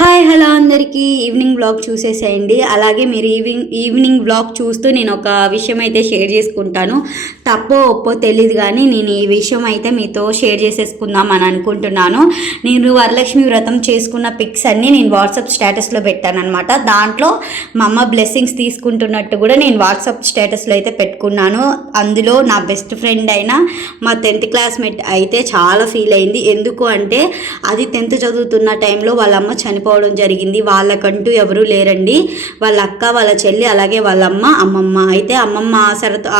Hi hello అందరికీ evening blog చూసేసేయండి. అలాగే మీరు ఈవినింగ్ బ్లాగ్ చూస్తూ నేను ఒక విషయం అయితే షేర్ చేసుకుంటాను. తప్పో ఒప్పో తెలియదు కానీ నేను ఈ విషయం అయితే మీతో షేర్ చేసేసుకుందాం అని అనుకుంటున్నాను. నేను వరలక్ష్మి వ్రతం చేసుకున్న పిక్స్ అన్నీ నేను వాట్సాప్ స్టేటస్లో పెట్టానమాట. దాంట్లో మా అమ్మ బ్లెస్సింగ్స్ తీసుకుంటున్నట్టు కూడా నేను వాట్సాప్ స్టేటస్లో అయితే పెట్టుకున్నాను. అందులో నా బెస్ట్ ఫ్రెండ్ అయిన మా 10th క్లాస్మేట్ అయితే చాలా ఫీల్ అయింది. ఎందుకు అంటే అది 10th చదువుతున్న టైంలో వాళ్ళ అమ్మ చనిపోవడం జరిగింది. వాళ్ళకంటూ ఎవరూ లేరండి. వాళ్ళ అక్క, వాళ్ళ చెల్లి, అలాగే వాళ్ళ అమ్మమ్మ అయితే అమ్మమ్మ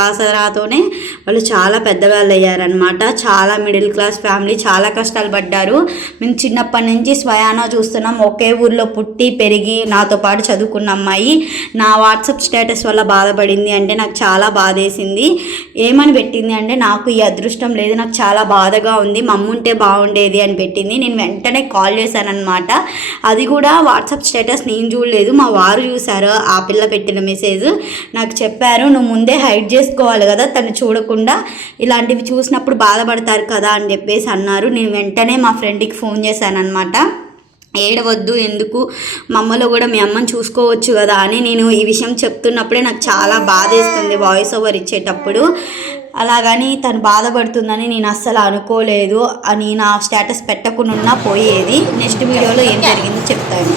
ఆసరాతోనే వాళ్ళు చాలా పెద్దవాళ్ళు అయ్యారనమాట. చాలా మిడిల్ క్లాస్ ఫ్యామిలీ, చాలా కష్టాలు పడ్డారు. మేము చిన్నప్పటి నుంచి స్వయానా చూస్తున్నాం. ఒకే ఊర్లో పుట్టి పెరిగి నాతో పాటు చదువుకున్న అమ్మాయి నా వాట్సాప్ స్టేటస్ వల్ల బాధపడింది అంటే నాకు చాలా బాధేసింది. ఏమని పెట్టింది అంటే, నాకు ఈ అదృష్టం లేదు, నాకు చాలా బాధగా ఉంది, మా అమ్మ ఉంటే బాగుండేది అని పెట్టింది. నేను వెంటనే కాల్ చేశానమాట. అది కూడా వాట్సాప్ స్టేటస్ నేను చూడలేదు, మా వారు చూశారు. ఆ పిల్ల పెట్టిన మెసేజ్ నాకు చెప్పారు, నువ్వు ముందే హైడ్ చేసుకోవాలి కదా, తను చూడకుండా, ఇలాంటివి చూసినప్పుడు బాధపడతారు కదా అని చెప్పేసి అన్నారు. నేను వెంటనే మా ఫ్రెండ్కి ఫోన్ చేశానమాట. ఏడవద్దు, ఎందుకు, మా అమ్మలో కూడా మీ అమ్మని చూసుకోవచ్చు కదా అని. నేను ఈ విషయం చెప్తున్నప్పుడే నాకు చాలా బాధేస్తుంది వాయిస్ ఓవర్ ఇచ్చేటప్పుడు. అలాగని తను బాధపడుతుందని నేను అస్సలు అనుకోలేదు. అని నా స్టేటస్ పెట్టకుండా పోయేది. నెక్స్ట్ వీడియోలో ఏం జరిగిందో చెప్తాను.